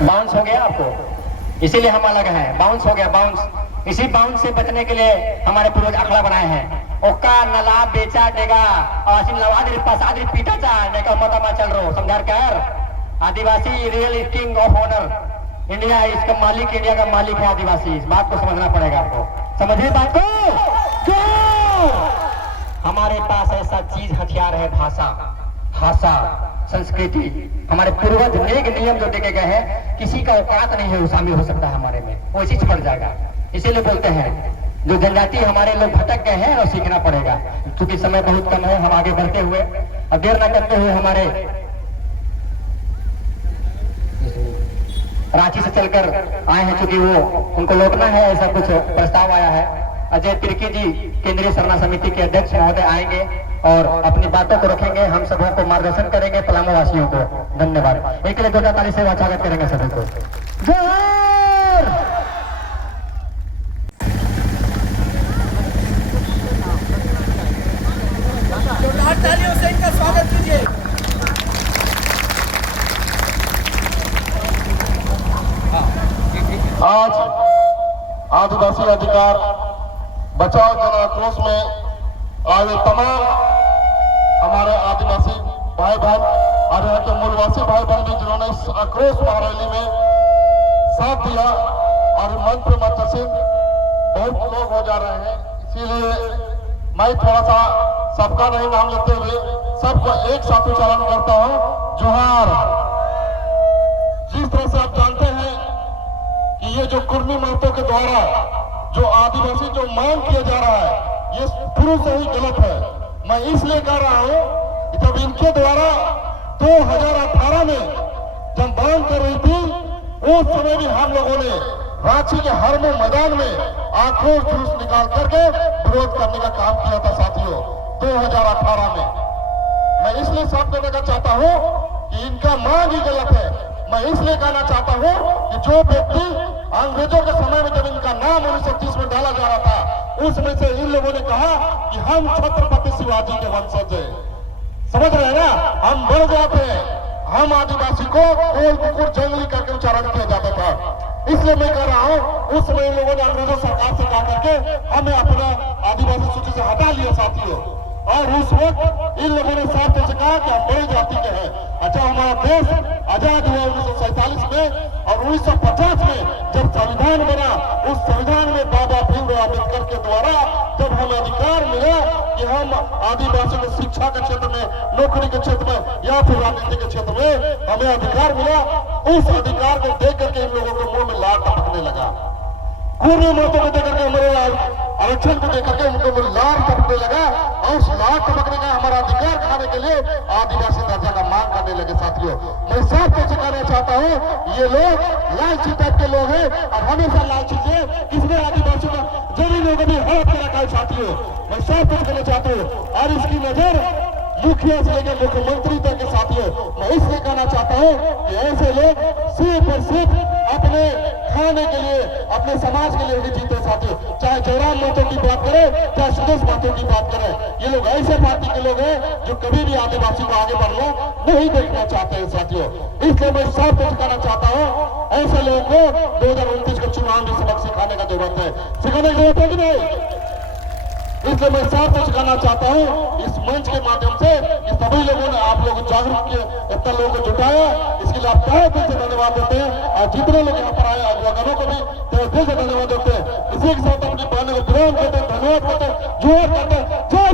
Bounce हो गया आपको, इसीलिए हम अलग हैं। बाउंस हो गया, बाउंस। इसी बाउंस से बचने के लिए हमारे पूर्वज अखड़ा बनाए हैं। ओका नला बेचा देगा आसिन लवाद पसाद पीटा चा नेका मता मा चल रो समझार कर। Adivasi real king of honour India, इसका मालिक इंडिया का मालिक है आदिवासी। इस बात को समझना पड़ेगा आपको, समझिए बात को। हमारे पास ऐसा चीज हथियार है, भाषा, भाषा, संस्कृति। हमारे पूर्वज नेक नियम जो देखे गए हैं, किसी का औकात नहीं है वो शामिल हो सकता है हमारे में, वो इसी पड़ जाएगा। इसीलिए बोलते हैं जो जनजाति हमारे लोग भटक गए हैं और सीखना पड़ेगा। क्योंकि समय बहुत कम है, हम आगे बढ़ते हुए अब देर न करते हुए हमारे रांची से चलकर आए हैं, क्योंकि वो उनको लौटना है, ऐसा कुछ प्रस्ताव आया है। अजय तिर्की जी केंद्रीय सरना समिति के अध्यक्ष महोदय आएंगे और अपनी बातों को रखेंगे, हम सबों को मार्गदर्शन करेंगे, पलामू वासियों को। धन्यवाद। एक लिए 2 ताली से स्वागत करेंगे सभी को। जोहार। तालियों से इनका स्वागत कीजिए। आज आदिवासी अधिकार बचाओ जन आक्रोश में आए तमाम हमारे आदिवासी भाई बहन और यहाँ के मूलवासी भाई बहन भी, जिन्होंने इस आक्रोश महारैली में साथ दिया और मंच पे मंचसित बहुत लोग हो जा रहे हैं। इसीलिए मैं थोड़ा सा सबका नहीं नाम लेते हुए सबको एक साथ उच्चारण करता हूँ, जोहार। जिस तरह से आप जानते हैं कि ये जो कुर्मी महतो के द्वारा जो आदिवासी जो मांग किया जा रहा है, ये शुरू से ही गलत है। मैं इसलिए कह रहा हूं कि जब इनके द्वारा 2018 में जब मांग कर रही थी, उस समय भी हम लोगों ने रांची के हरमो मैदान में आक्रोश जुलूस निकाल करके विरोध करने का काम किया था साथियों, 2018 में। मैं इसलिए साफ करने का चाहता हूं कि इनका मांग ही गलत है। मैं इसलिए कहना चाहता हूं कि जो व्यक्ति अंग्रेजों के समय में जब इनका नाम 1930 में डाला जा रहा था, उसमें से इन लोगों ने कहा कि हम छत्रपति शिवाजी के वंशज हैं। समझ रहे हैं ना, हम बढ़ जाते हैं। हम आदिवासी को कोल कुकुर जंगली करके उच्चारण किया जाता था। इसलिए मैं कह रहा हूं, उस समय इन लोगों ने अंग्रेजों सरकार से कहा करके हमें अपना आदिवासी सूची से हटा लिया साथियों। और उस वक्त इन लोगों ने साफ तौर से कहा कि हम बड़ी जाति के हैं। अच्छा, हमारा देश आजाद हुआ 1947 में और 1950 में जब संविधान बना, उस संविधान में बाबा भीमराव अम्बेडकर के द्वारा जब हमें अधिकार मिला कि हम आदिवासियों को शिक्षा के क्षेत्र में, नौकरी के क्षेत्र में या फिर राजनीति के क्षेत्र में हमें अधिकार मिला, उस अधिकार को देख करके इन लोगों के मुंह में लाल टपकने लगा। कुर्मी महतो को देकर के हमारे आरक्षण को देकर के उनको लाल टपकने लगा और उस लाल टपकने का हमारा अधिकार खाने के लिए आदिवासी दर्जा का मांग करने लगे साथियों। मैं साफ तौर से कहना चाहता हूँ, ये लोग लालची टाइप के लोग हैं और हमेशा लालची से किसने आदिवासियों का जमीनों को भी हड़प के रखा है साथियों। मैं साफ तौर से कहना चाहता हूँ और इसकी नजर मुखिया से लेकर मुख्यमंत्री तक के साथियों। मैं इसलिए कहना चाहता हूँ कि ऐसे लोग सिर्फ और सिर्फ अपने खाने के लिए, अपने समाज के लिए नहीं जीते साथियों। चाहे जयराम महतो की बात करें, चाहे सुदेश महतो की बात करें, ये लोग ऐसे पार्टी के लोग हैं जो कभी भी आदिवासी को आगे बढ़ना नहीं देखना चाहते हैं साथियों। इसलिए मैं साफ तौर से कहना चाहता हूँ, ऐसे लोगों को 2029 के चुनाव में सबक सिखाने का जरूरत है, सिखाने की जरूरत है कि नहीं। इसलिए मैं साफ तौर से कहना चाहता हूँ, इस मंच के माध्यम से सभी लोगों ने आप लोगों को जागरूक किया, इतना लोगों को जुटाया, इसके लिए आप तहे दिल से धन्यवाद देते हैं। और जितने लोग यहाँ पर आए अगलों को भी तहे दिल से धन्यवाद देते हैं। इसी के साथ अपनी बहनों को विराम देते हैं, धन्यवाद करते हैं, जोर करते हैं। जय